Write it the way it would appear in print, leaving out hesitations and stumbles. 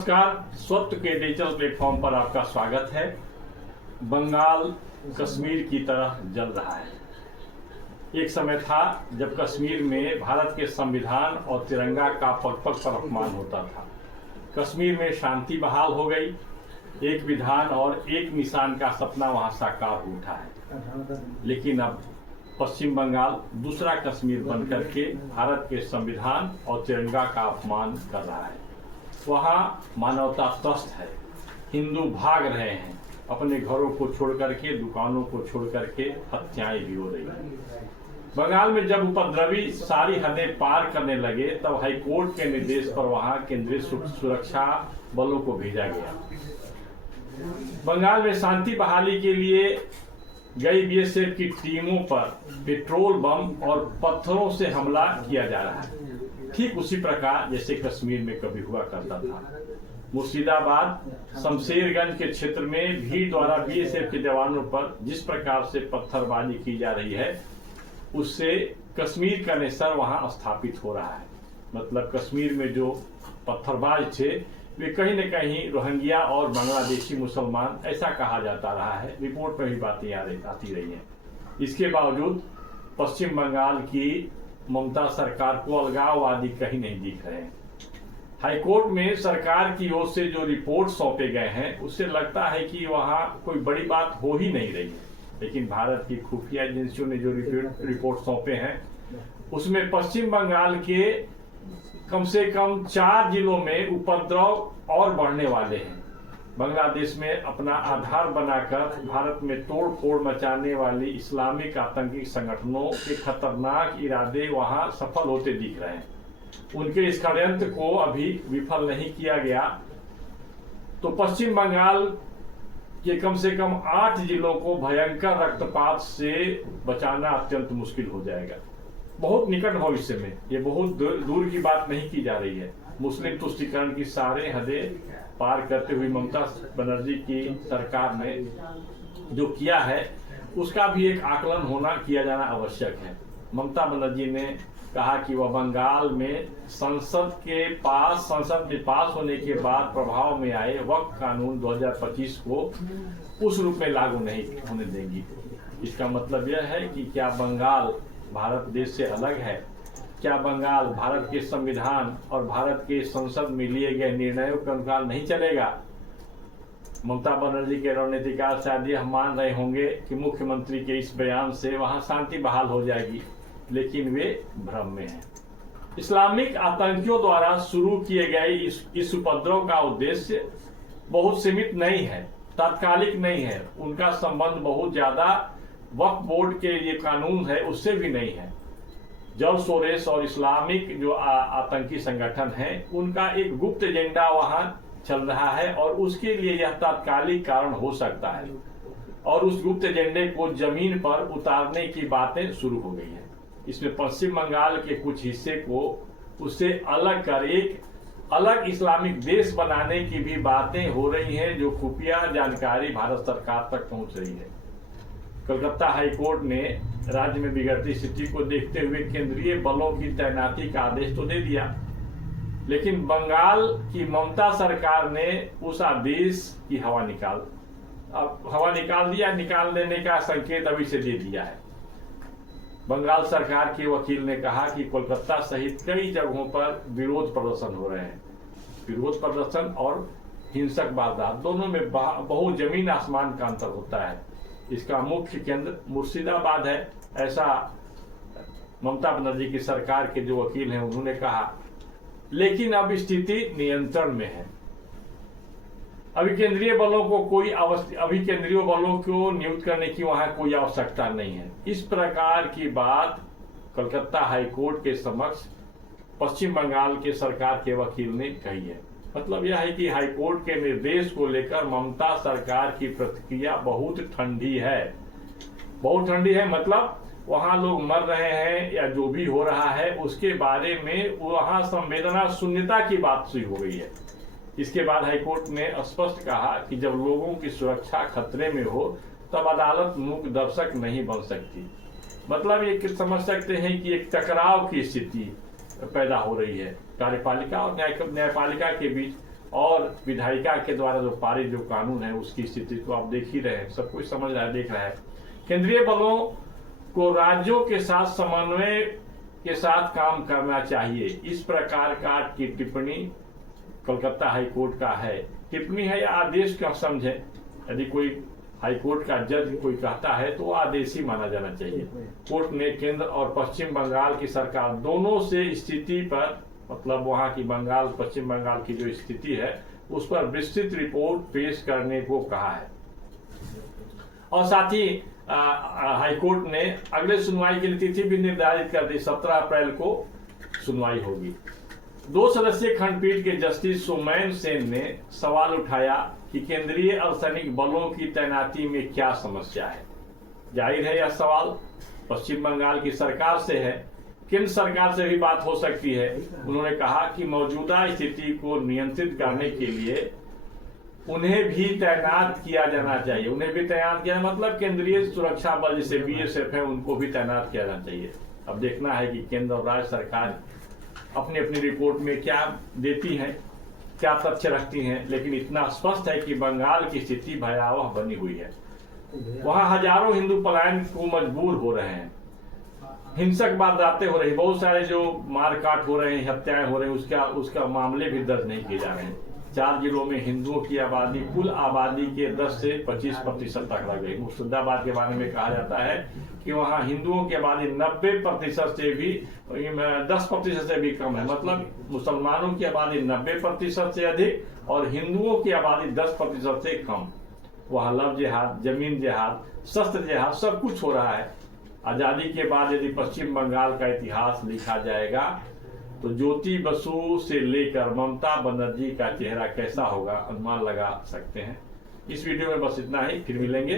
नमस्कार। स्वत्व के डिजिटल प्लेटफॉर्म पर आपका स्वागत है। बंगाल कश्मीर की तरह जल रहा है। एक समय था जब कश्मीर में भारत के संविधान और तिरंगा का पग पग पर अपमान होता था। कश्मीर में शांति बहाल हो गई। एक विधान और एक निशान का सपना वहां साकार हो उठा है। लेकिन अब पश्चिम बंगाल दूसरा कश्मीर बनकर के भारत के संविधान और तिरंगा का अपमान कर रहा है। वहाँ मानवता त्रस्त है। हिंदू भाग रहे हैं, अपने घरों को छोड़ करके, दुकानों को छोड़ करके हत्याएं भी हो रही हैं। बंगाल में जब उपद्रवी सारी हदें पार करने लगे तब हाईकोर्ट के निर्देश पर वहां केंद्रीय सुरक्षा बलों को भेजा गया। बंगाल में शांति बहाली के लिए गई बीएसएफ की टीमों पर पेट्रोल बम और पत्थरों से हमला किया जा रहा है, ठीक उसी प्रकार जैसे कश्मीर में कभी हुआ करता था। मुर्शिदाबाद शमशेरगंज के क्षेत्र में भीड़ द्वारा बीएसएफ के जवानों पर जिस प्रकार से पत्थरबाजी की जा रही है, उससे कश्मीर का नेसर वहां स्थापित हो रहा है। मतलब कश्मीर में जो पत्थरबाज थे वे कहीं न कहीं रोहिंग्या और बांग्लादेशी मुसलमान, ऐसा कहा जाता रहा है। रिपोर्ट में भी बातें आती रही हैं। इसके बावजूद पश्चिम बंगाल की ममता सरकार को अलगाववादी कहीं नहीं दिख रहे हैं। हाईकोर्ट में सरकार की ओर से जो रिपोर्ट सौंपे गए हैं, उससे लगता है कि वहां कोई बड़ी बात हो ही नहीं रही है। लेकिन भारत की खुफिया एजेंसियों ने जो रिपोर्ट सौंपे हैं, उसमें पश्चिम बंगाल के कम से कम 4 जिलों में उपद्रव और बढ़ने वाले हैं। बांग्लादेश में अपना आधार बनाकर भारत में तोड़ फोड़ मचाने वाली इस्लामिक आतंकी संगठनों के खतरनाक इरादे वहां सफल होते दिख रहे हैं। उनके इस षड्यंत्र को अभी विफल नहीं किया गया तो पश्चिम बंगाल के कम से कम 8 जिलों को भयंकर रक्तपात से बचाना अत्यंत मुश्किल हो जाएगा। बहुत निकट भविष्य में, ये बहुत दूर की बात नहीं की जा रही है। मुस्लिम तुष्टीकरण की सारे हदें पार करते हुए ममता बनर्जी की सरकार ने जो किया है, उसका भी एक आकलन किया जाना आवश्यक है। ममता बनर्जी ने कहा कि वह बंगाल में संसद में पास होने के बाद प्रभाव में आए वक्फ कानून 2025 को उस रूप में लागू नहीं होने देंगी। इसका मतलब यह है कि क्या बंगाल भारत देश से अलग है? क्या बंगाल भारत के संविधान और भारत के संसद में लिए गए निर्णयों के अनुसार नहीं चलेगा? ममता बनर्जी के रणनीतिकार शायद यह मान रहे होंगे कि मुख्यमंत्री के इस बयान से वहां शांति बहाल हो जाएगी, लेकिन वे भ्रम में हैं। इस्लामिक आतंकियों द्वारा शुरू किए गए इस उपद्रव का उद्देश्य बहुत सीमित नहीं है, तात्कालिक नहीं है। उनका संबंध बहुत ज्यादा वक्फ बोर्ड के ये कानून है उससे भी नहीं है। जॉर्ज सोरोस और इस्लामिक जो आतंकी संगठन है, उनका एक गुप्त एजेंडा वहां चल रहा है और उसके लिए यह तात्कालिक कारण हो सकता है। और उस गुप्त एजेंडे को जमीन पर उतारने की बातें शुरू हो गई हैं। इसमें पश्चिम बंगाल के कुछ हिस्से को उससे अलग कर एक अलग इस्लामिक देश बनाने की भी बातें हो रही हैं, जो खुफिया जानकारी भारत सरकार तक पहुंच रही है। कलकत्ता हाईकोर्ट ने राज्य में बिगड़ती स्थिति को देखते हुए केंद्रीय बलों की तैनाती का आदेश तो दे दिया, लेकिन बंगाल की ममता सरकार ने उस आदेश की हवा निकाल दिया। निकाल देने का संकेत अभी से दे दिया है। बंगाल सरकार के वकील ने कहा कि कोलकाता सहित कई जगहों पर विरोध प्रदर्शन हो रहे हैं। विरोध प्रदर्शन और हिंसक वारदात दोनों में बहुत जमीन आसमान का अंतर होता है। इसका मुख्य केंद्र मुर्शिदाबाद है, ऐसा ममता बनर्जी की सरकार के जो वकील हैं उन्होंने कहा। लेकिन अब स्थिति नियंत्रण में है। अभी केंद्रीय बलों को नियुक्त करने की वहां कोई आवश्यकता नहीं है। इस प्रकार की बात कलकत्ता हाईकोर्ट के समक्ष पश्चिम बंगाल के सरकार के वकील ने कही है। मतलब यह है कि हाईकोर्ट के निर्देश को लेकर ममता सरकार की प्रतिक्रिया बहुत ठंडी है। मतलब वहां लोग मर रहे हैं या जो भी हो रहा है उसके बारे में वहां संवेदना शून्यता की बात शुरू हो गई है। इसके बाद हाईकोर्ट ने स्पष्ट कहा कि जब लोगों की सुरक्षा खतरे में हो तब अदालत मूक दर्शक नहीं बन सकती। मतलब ये समझ सकते हैं कि एक टकराव की स्थिति पैदा हो रही है कार्यपालिका और न्यायपालिका के बीच। और विधायिका के द्वारा जो पारित जो कानून है उसकी स्थिति तो आप देख ही रहे हैं, सब कुछ समझ रहा है, देख रहा है। केंद्रीय बलों को राज्यों के साथ समन्वय के साथ काम करना चाहिए, इस प्रकार का की टिप्पणी कोलकाता हाईकोर्ट का है। टिप्पणी है या आदेश का समझे, यदि कोई हाईकोर्ट का जज कोई कहता है तो आदेश ही माना जाना चाहिए। कोर्ट ने केंद्र और पश्चिम बंगाल की सरकार दोनों से स्थिति पर, मतलब वहां की बंगाल पश्चिम बंगाल की जो स्थिति है उस पर विस्तृत रिपोर्ट पेश करने को कहा है। और साथ ही हाईकोर्ट ने अगले सुनवाई के लिए तिथि भी निर्धारित कर दी, 17 अप्रैल को सुनवाई होगी। 2 सदस्यीय खंडपीठ के जस्टिस सोमैन सेन ने सवाल उठाया कि केंद्रीय अर्धसैनिक बलों की तैनाती में क्या समस्या है। जाहिर है यह सवाल पश्चिम बंगाल की सरकार से है, केंद्र सरकार से भी बात हो सकती है। उन्होंने कहा कि मौजूदा स्थिति को नियंत्रित करने के लिए उन्हें भी तैनात किया जाना चाहिए। उन्हें भी तैनात किया मतलब केंद्रीय सुरक्षा बल जैसे बीएसएफ है उनको भी तैनात किया जाना चाहिए। अब देखना है कि केंद्र और राज्य सरकार अपनी अपनी रिपोर्ट में क्या देती हैं, क्या तथ्य रखती हैं, लेकिन इतना स्पष्ट है कि बंगाल की स्थिति भयावह बनी हुई है। वहां हजारों हिंदू पलायन को मजबूर हो रहे हैं, हिंसक वारदातें हो रही, बहुत सारे जो मारकाट हो रहे हैं, हत्याएं हो रही हैं, उसका मामले भी दर्ज नहीं किए जा रहे हैं। 4 जिलों में हिंदुओं की आबादी कुल आबादी के 10 से 25% तक रह गई। मुर्शिदाबाद के बारे में कहा जाता है कि वहां हिंदुओं की आबादी 90% से भी 10% से भी कम है, मतलब मुसलमानों की आबादी 90% से अधिक और हिंदुओं की आबादी 10% से कम। वहां लव जिहाद, जमीन जिहाद, शस्त्र जिहाद सब कुछ हो रहा है। आजादी के बाद यदि पश्चिम बंगाल का इतिहास लिखा जाएगा तो ज्योति बसु से लेकर ममता बनर्जी का चेहरा कैसा होगा अनुमान लगा सकते हैं। इस वीडियो में बस इतना ही, फिर मिलेंगे।